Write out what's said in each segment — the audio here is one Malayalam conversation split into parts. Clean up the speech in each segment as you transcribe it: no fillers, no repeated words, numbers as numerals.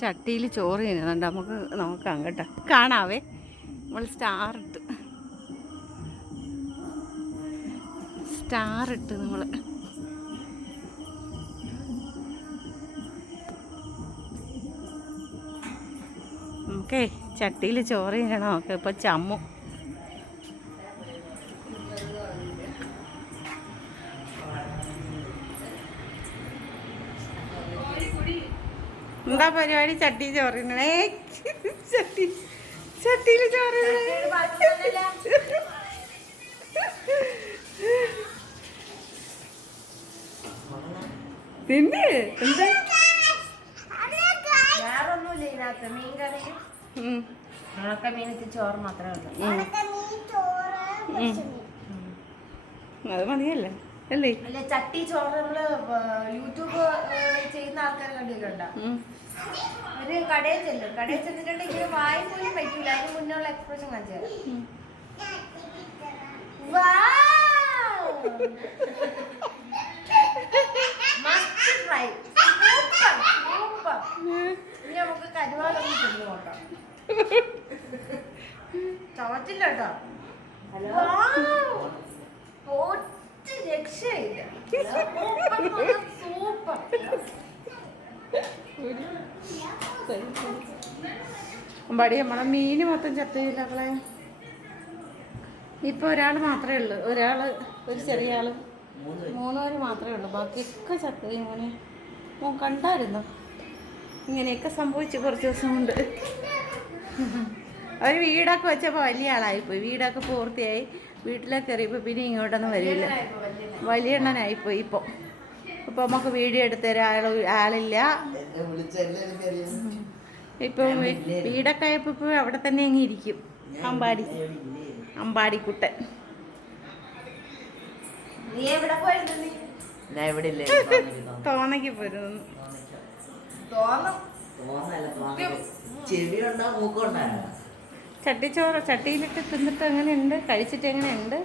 ചട്ടിയിൽ ചോറ് തിന്നുന്നുണ്ട്. നമുക്ക് നോക്കാം കേട്ടോ, കാണാവേ. നമ്മൾ സ്റ്റാർ ഇട്ട് നമ്മൾ നമുക്കേ ചട്ടിയിൽ ചോറ് തിന്നണം. നമുക്ക് ഇപ്പോൾ ചമ്മും. എന്താ പരിപാടി? ചട്ടി ചോറിനേ, ചട്ടിയിൽ ചോറ് തിന്ന്. എന്താ ചോറ് മാത്രമേ അത് മതിയല്ലേ അല്ലേ? ചട്ടി ചോറ് നമ്മള് യൂട്യൂബ് ചെയ്യുന്ന ആൾക്കാരെ കണ്ടിട്ടുണ്ടോ? ഒരു കടയിൽ ചെന്നിട്ടുണ്ടെങ്കിൽ വായി പോലും പറ്റൂല. അതിന് മുന്നുള്ള എക്സ്പ്രഷൻ കാണിച്ചു നമുക്ക് കരുവാളൊന്നും തിന്നു നോക്കാം. ചവച്ചില്ല കേട്ടോ. ഒറ്റ രക്ഷയില്ല. സൂപ്പർ. അമ്പാടി നമ്മളെ മീന് മൊത്തം ചത്തയില്ല മക്കളെ. ഇപ്പൊ ഒരാൾ മാത്രമേ ഉള്ളൂ. ഒരു ചെറിയ ആള്, 3 പേര് മാത്രമേ ഉള്ളൂ. ബാക്കിയൊക്കെ ചത്തയി. മോൻ കണ്ടായിരുന്നു ഇങ്ങനെയൊക്കെ സംഭവിച്ചു കുറച്ച് ദിവസം കൊണ്ട്. അവർ വീടൊക്കെ വെച്ചപ്പോൾ വലിയ ആളായിപ്പോയി. വീടൊക്കെ പൂർത്തിയായി. വീട്ടിലേക്ക് കയറിയപ്പോൾ പിന്നെ ഇങ്ങോട്ടൊന്നും വരില്ല. വലിയ എണ്ണനായിപ്പോയി. ഇപ്പോൾ നമുക്ക് വീഡിയോ എടുത്തരാൻ ആളില്ല. ഇപ്പം വീടൊക്കെ ആയപ്പോൾ ഇപ്പോൾ അവിടെ തന്നെ അങ്ങ് ഇരിക്കും. അമ്പാടിക്കുട്ടൻ. തോന്നയ്ക്ക് പോയിരുന്നു. ചട്ടിച്ചോറ് ചട്ടിയിലിട്ട് തിന്നിട്ട് എങ്ങനെയുണ്ട്? കഴിച്ചിട്ട് എങ്ങനെയുണ്ട്?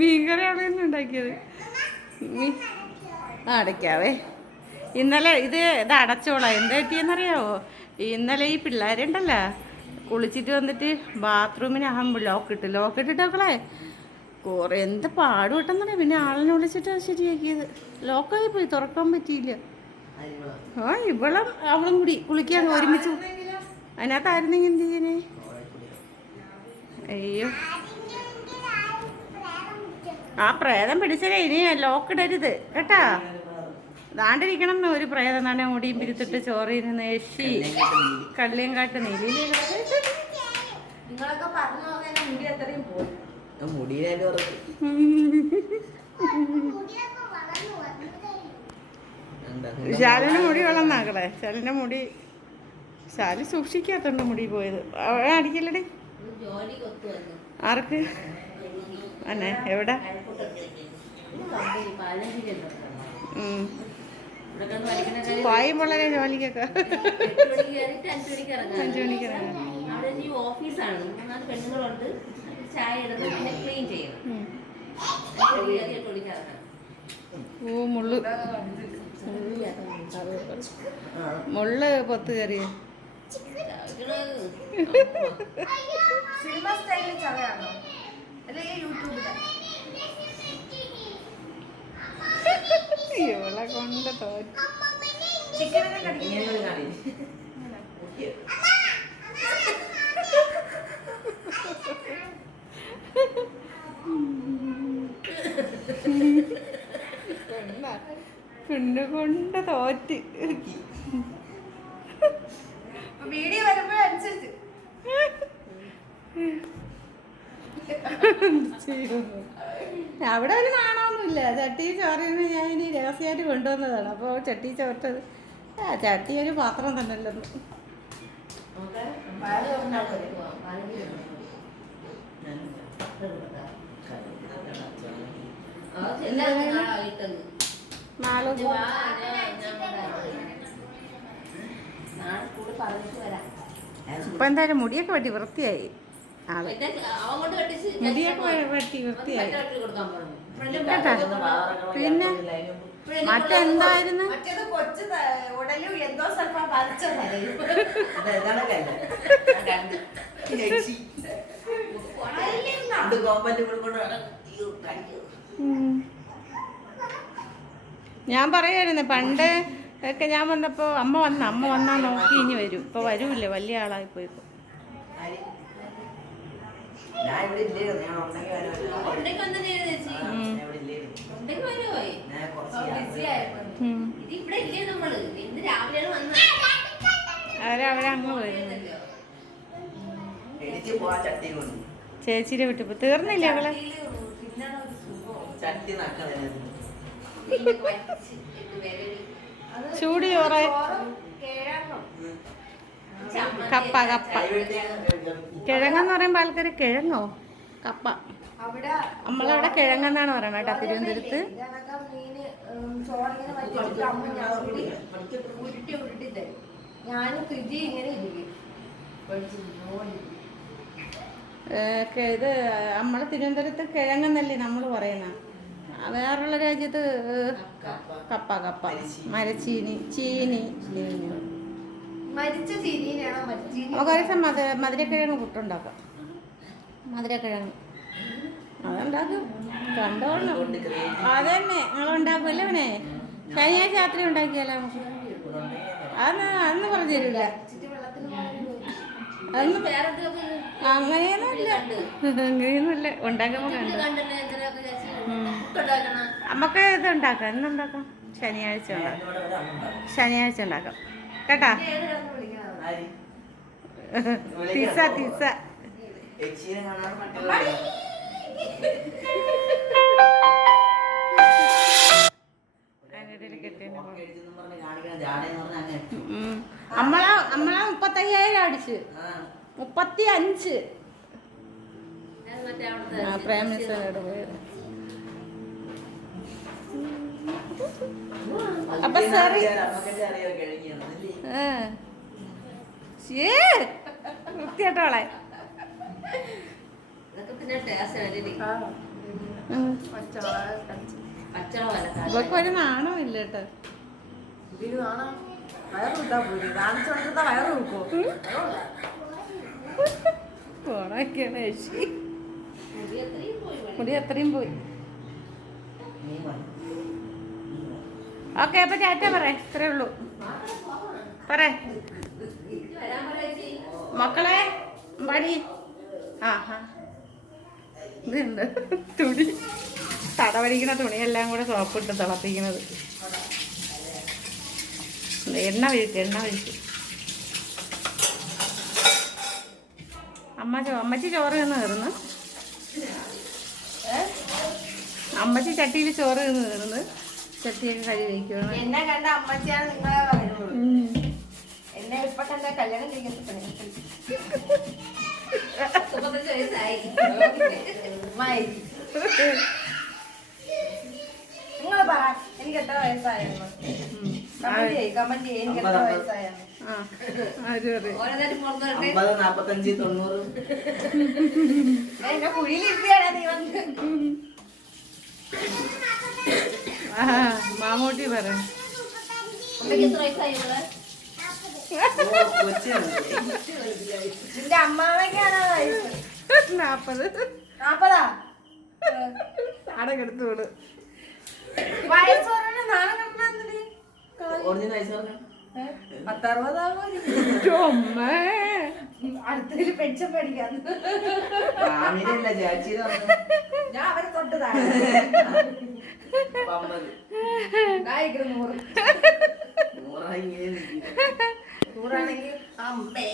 മീൻകറിയാണ് തന്നെ ഉണ്ടാക്കിയത്. അടയ്ക്കാവേ. ഇന്നലെ ഇത് അടച്ചോളാം. എന്താ പറ്റിയെന്നറിയാവോ? ഇന്നലെ ഈ പിള്ളേരുണ്ടല്ലോ, കുളിച്ചിട്ട് വന്നിട്ട് ബാത്റൂമിന് ലോക്കിട്ടിട്ടോക്കളെ കുറേ എന്ത് പാടുപെട്ടെന്നറിയാം. പിന്നെ ആളിനെ വിളിച്ചിട്ട് ശരിയാക്കിയത്. ലോക്കായി പോയി, തുറക്കാൻ പറ്റിയില്ല. അവളും കൂടി കുളിക്കാൻ ഒരുമിച്ചു. അതിനകത്തായിരുന്നെങ്കിൽ എന്ത് ചെയ്യാനേ? അയ്യോ, ആ പ്രേതം പിടിച്ചാലേ ഇനി ലോക്കിടരുത് കേട്ടാ. ദാണ്ടിരിക്കണം എന്ന് ഒരു പ്രേതം തന്നെ മുടിയും പിരിത്തിട്ട് ചോറിരുന്ന് യശി കള്ളിയും കാട്ട് നെല്ലിൽ. ശാലിന് മുടി വളർന്നാക്കളെ. ശാലി സൂക്ഷിക്കാത്തോണ്ട് മുടി പോയത്. അവിടെ അടിക്കല്ലടേ. ആർക്ക്? അന്നെ എവിടെ? പായും വളരെ ജോലിക്കൊക്കെ 5 മണിക്ക് ഇറങ്ങാം. ഓ മുള്ള് പൊത്ത് കയറിയ ഇവളെ കൊണ്ട് തോറ്റി. കൊണ്ട് തോറ്റ്. വീഡിയോ വരുമ്പോഴനുസരിച്ച് അവിടെ ഒരു നാണമൊന്നുമില്ല. ചട്ടി ചോറിന് ഞാൻ ഇനി രഹസ്യമായിട്ട് കൊണ്ടുവന്നതാണ്. അപ്പോൾ ചട്ടി ചോർത്തത് ചട്ടി ഒരു പാത്രം തന്നെയല്ലെന്ന്. നാളെ പറഞ്ഞിട്ട് വരാം. ഇപ്പൊ എന്തായാലും മുടിയൊക്കെ വെട്ടി വൃത്തിയായി ആള്. മുടിയൊക്കെ വെട്ടി വൃത്തിയായി കേട്ടാ. പിന്നെ മറ്റെന്തായിരുന്നു മറ്റേത് കൊച്ചു ഉടലും എന്തോ സ്വല്പം പറിച്ചതായിരുന്നു. ഞാൻ പറയായിരുന്നു പണ്ട് ഒക്കെ ഞാൻ വന്നപ്പോ അമ്മ വന്നാ നോക്കി ഇനി വരും. ഇപ്പൊ വരൂല്ലേ, വലിയ ആളായിപ്പോ ഇപ്പൊ. അവരങ്ങ് വരുന്നു. ചേച്ചിയുടെ വിട്ടിപ്പോ തീർന്നില്ല അവളെ. ചൂട് ചോറായി. കപ്പ കിഴങ്ങെന്ന് പറയുമ്പോ ആൾക്കാര് കിഴങ്ങോ കപ്പ, നമ്മളവിടെ കിഴങ്ങെന്നാണ് പറയണത് കേട്ടോ തിരുവനന്തപുരത്ത്. ഇത് നമ്മളെ തിരുവനന്തപുരത്ത് കിഴങ്ങെന്നല്ലേ നമ്മൾ പറയുന്ന. വേറുള്ള രാജ്യത്ത് കപ്പ മരച്ചീനി ചീനി. നമുക്ക് ഒരു ദിവസം മധുരക്കിഴങ്ങ് പുട്ടുണ്ടാക്കാം. മധുരക്കിഴങ്ങ് അതുണ്ടാക്കും കണ്ടോളൂ. അതന്നെ ഞങ്ങളുണ്ടാക്കുമല്ലേ അവനെ. ശനിയാഴ്ച രാത്രി ഉണ്ടാക്കിയാലോ നമുക്ക്. അതൊന്ന് പറഞ്ഞു തരില്ല. അങ്ങനെയൊന്നുമില്ല ഉണ്ടാക്കുമ്പോ കണ്ടു. നമുക്ക് ഇത് ഉണ്ടാക്കാം. എന്നുണ്ടാക്കാം? ശനിയാഴ്ച ഉണ്ടാക്കാം കേട്ടാ. തിസ നമ്മളെ 35,000 അടിച്ച് 35. പ്രൈം മിനിസ്റ്ററോട് പോയത്. അപ്പൊ സാറി വൃത്തിയായിട്ടോളെ ഇവർക്ക് ഒരു നാണോ ഇല്ല കേട്ടോ. പോണൊക്കെയാണ് ചേച്ചി. മുടി അത്രയും പോയി. ഓക്കെ അപ്പൊ ടാറ്റ പറ. ഇത്രേ ഉള്ളൂ പറ മക്കളെ. പണി ഇതുണ്ട് തുണി തടവടിക്കണ തുണിയെല്ലാം കൂടെ സോപ്പിട്ട് തിളപ്പിക്കുന്നത്. എണ്ണ ഒഴിച്ച് അമ്മച്ചി ചോറ് തീർന്ന്. അമ്മച്ചി ചട്ടിയിൽ ചോറ് തീർന്ന്. ചട്ടിയൊക്കെ കഴുകി വയ്ക്കുകയാണ്. എന്നെ കണ്ട അമ്മച്ചിയാണ് നിങ്ങളെ പറയുള്ളൂ. എന്നെ ഇപ്പൊ കണ്ട കല്യാണം കഴിക്കുന്നത് നിങ്ങൾ പറ എനിക്ക് എത്ര വയസ്സായിരുന്നു. കമന്റ് ചെയ്യ് എനിക്ക് എത്ര വയസ്സായിരുന്നു. എന്നെ കുഴിയിലിരുത്തിയാണ് നീ വന്ന്. മാമൂട്ടി പറ. എന്റെ അമ്മാവയ്ക്കാണോ വയസ്സ്? 40. അടക്കെടുത്തോട് വയസ്സ് പറഞ്ഞ നാളെ കണ്ടാ 10-60 അടുത്തതിൽ പെൻഷൻ പഠിക്കാൻ ഞാൻ അവരെ തൊട്ടതാണ്. 100 അമ്മേ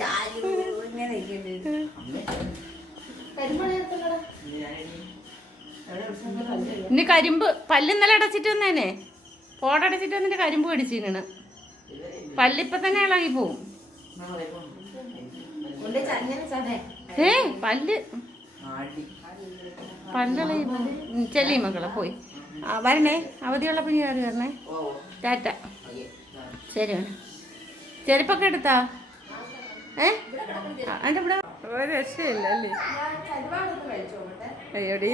ചാരു ഇങ്ങനെ ഇനി കരിമ്പ് പല്ലിന്നലെ അടച്ചിട്ട് വന്നേനെ. പോടടച്ചിട്ട് വന്നിട്ട് കരിമ്പ് കടിച്ചിങ്ങനെ പല്ലിപ്പ തന്നെ ഇളകി പോവും. പല്ലിളകി പോവും. ചെല്ലി മക്കളെ പോയി വരണേ. അവധിയുള്ളപ്പോൾ ഇനി കയറി വരണേ. ടാറ്റ. ശരി വേണം. ചെരുപ്പൊക്കെ എടുത്താ അതിൻ്റെ ഇവിടെ ഒരു രക്ഷയില്ല അല്ലേ? അയ്യോടി